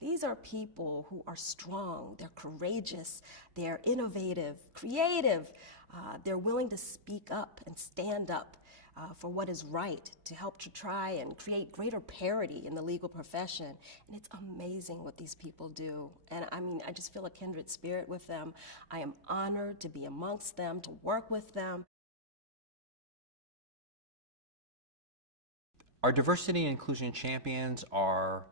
These are people who are strong, they're courageous, they're innovative, creative, they're willing to speak up and stand up for what is right, to help to try and create greater parity in the legal profession. And it's amazing what these people do. And I mean, I just feel a kindred spirit with them. I am honored to be amongst them, to work with them. Our diversity and inclusion champions are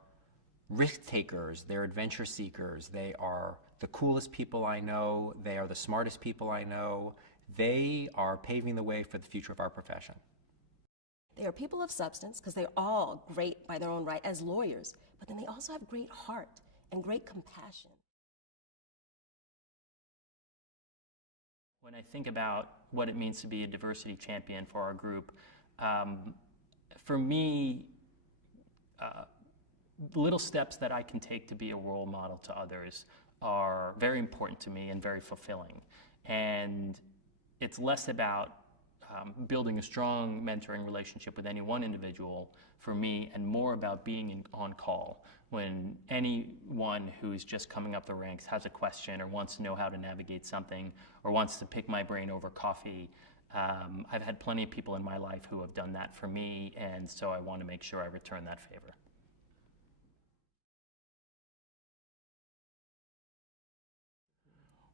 risk takers, they're adventure seekers, they are the coolest people I know, they are the smartest people I know. They are paving the way for the future of our profession. They are people of substance because they're all great by their own right as lawyers, but then they also have great heart and great compassion. When I think about what it means to be a diversity champion for our group, for me, little steps that I can take to be a role model to others are very important to me and very fulfilling. And it's less about building a strong mentoring relationship with any one individual for me, and more about being on call when anyone who's just coming up the ranks has a question or wants to know how to navigate something or wants to pick my brain over coffee. I've had plenty of people in my life who have done that for me, and so I want to make sure I return that favor.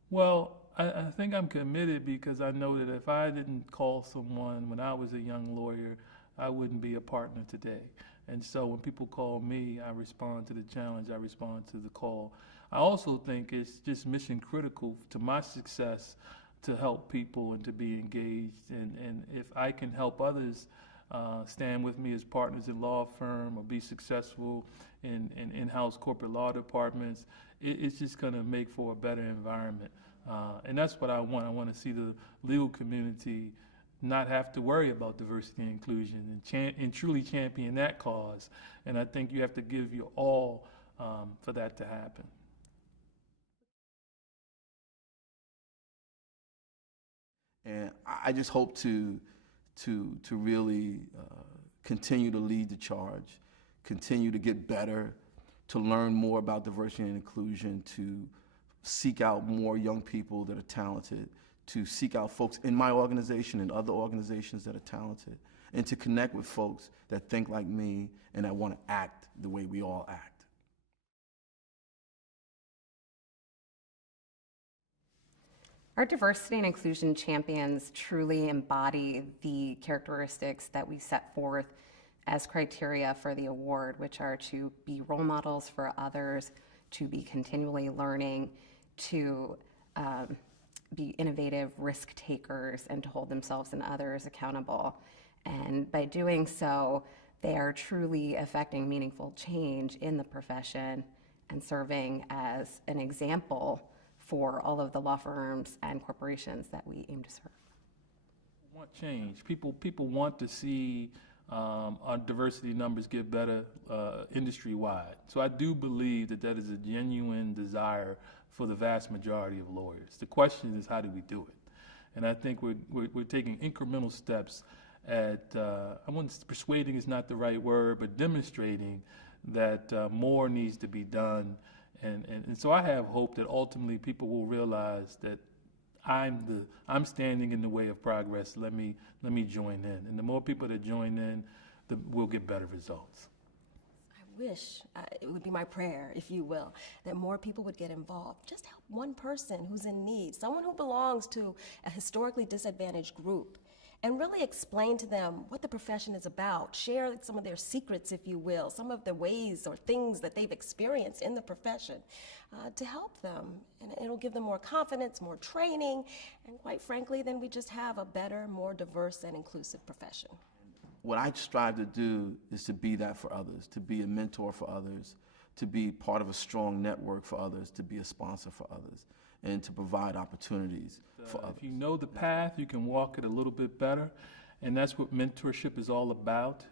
Well, I think I'm committed because I know that if I didn't call someone when I was a young lawyer, I wouldn't be a partner today. And so when people call me, I respond to the challenge, I respond to the call. I also think it's just mission critical to my success to help people and to be engaged. And if I can help others stand with me as partners in law firm or be successful in in-house corporate law departments, it's just going to make for a better environment. And that's what I want. I want to see the legal community not have to worry about diversity and inclusion and truly champion that cause. And I think you have to give your all for that to happen. And I just hope to really continue to lead the charge, continue to get better, to learn more about diversity and inclusion, to seek out more young people that are talented, to seek out folks in my organization and other organizations that are talented, and to connect with folks that think like me and that want to act the way we all act. Our diversity and inclusion champions truly embody the characteristics that we set forth as criteria for the award, which are to be role models for others, to be continually learning, to be innovative risk takers, and to hold themselves and others accountable. And by doing so, they are truly affecting meaningful change in the profession and serving as an example for all of the law firms and corporations that we aim to serve. Want change. People want to see our diversity numbers get better industry-wide. So I do believe that that is a genuine desire for the vast majority of lawyers. The question is, how do we do it? And I think we're taking incremental steps at, persuading is not the right word, but demonstrating that more needs to be done. And so I have hope that ultimately people will realize that I'm standing in the way of progress. Let me join in. And the more people that join in, we'll get better results. I wish, it would be my prayer, if you will, that more people would get involved. Just help one person who's in need, someone who belongs to a historically disadvantaged group, and really explain to them what the profession is about. Share some of their secrets, if you will, some of the ways or things that they've experienced in the profession to help them. And it'll give them more confidence, more training, and quite frankly, then we just have a better, more diverse and inclusive profession. What I strive to do is to be that for others, to be a mentor for others, to be part of a strong network for others, to be a sponsor for others, and to provide opportunities for others. If you know the path, you can walk it a little bit better, and that's what mentorship is all about.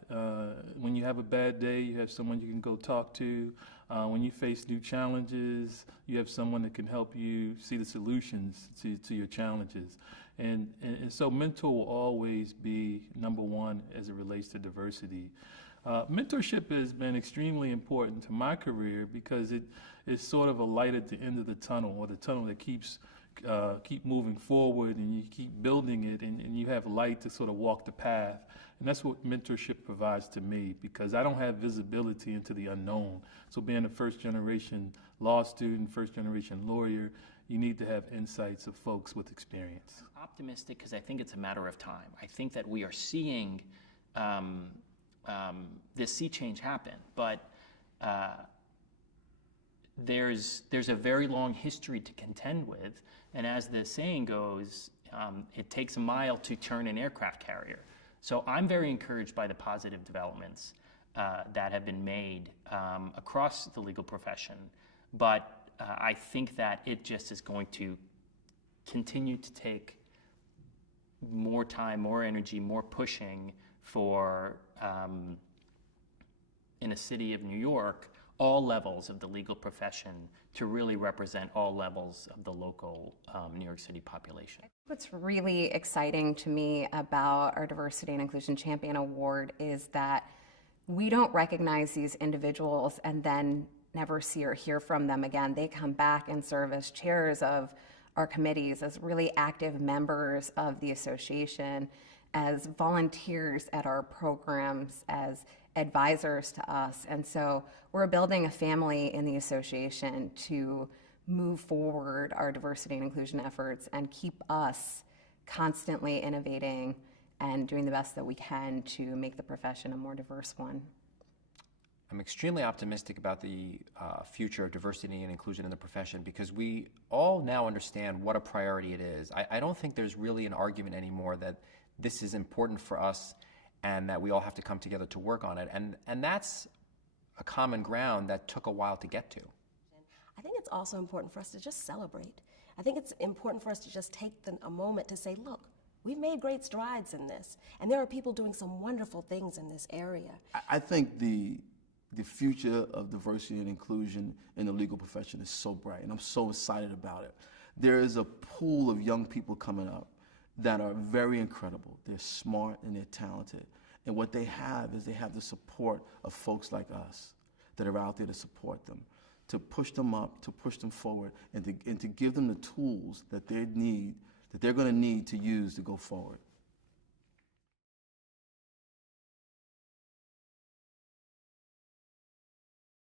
When you have a bad day, you have someone you can go talk to. When you face new challenges, you have someone that can help you see the solutions to your challenges. And so mentor will always be number one as it relates to diversity. Mentorship has been extremely important to my career because it is sort of a light at the end of the tunnel, or the tunnel that keep moving forward, and you keep building it, and you have light to sort of walk the path. And that's what mentorship provides to me, because I don't have visibility into the unknown. So being a first-generation law student, first-generation lawyer, you need to have insights of folks with experience. I'm optimistic because I think it's a matter of time. I think that we are seeing this sea change happen, but there's a very long history to contend with, and as the saying goes, it takes a mile to turn an aircraft carrier. So I'm very encouraged by the positive developments that have been made across the legal profession, but I think that it just is going to continue to take more time, more energy, more pushing for, in a city of New York, all levels of the legal profession to really represent all levels of the local New York City population. What's really exciting to me about our Diversity and Inclusion Champion Award is that we don't recognize these individuals and then never see or hear from them again. They come back and serve as chairs of our committees, as really active members of the association, as volunteers at our programs, as advisors to us. And so we're building a family in the association to move forward our diversity and inclusion efforts and keep us constantly innovating and doing the best that we can to make the profession a more diverse one. I'm extremely optimistic about the future of diversity and inclusion in the profession, because we all now understand what a priority it is. I don't think there's really an argument anymore that this is important for us and that we all have to come together to work on it. And that's a common ground that took a while to get to. I think it's also important for us to just celebrate. I think it's important for us to just take a moment to say, look, we've made great strides in this, and there are people doing some wonderful things in this area. I think the future of diversity and inclusion in the legal profession is so bright, and I'm so excited about it. There is a pool of young people coming up that are very incredible. They're smart and they're talented. And what they have is they have the support of folks like us that are out there to support them, to push them up, to push them forward, and to give them the tools that they need, that they're going to need to use to go forward.